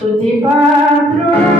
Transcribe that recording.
Tutti patro